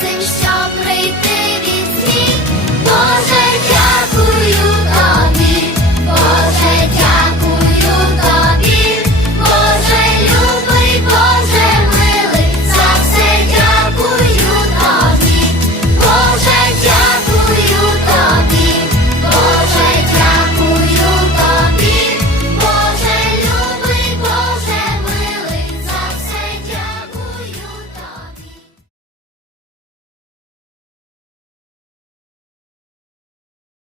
Зища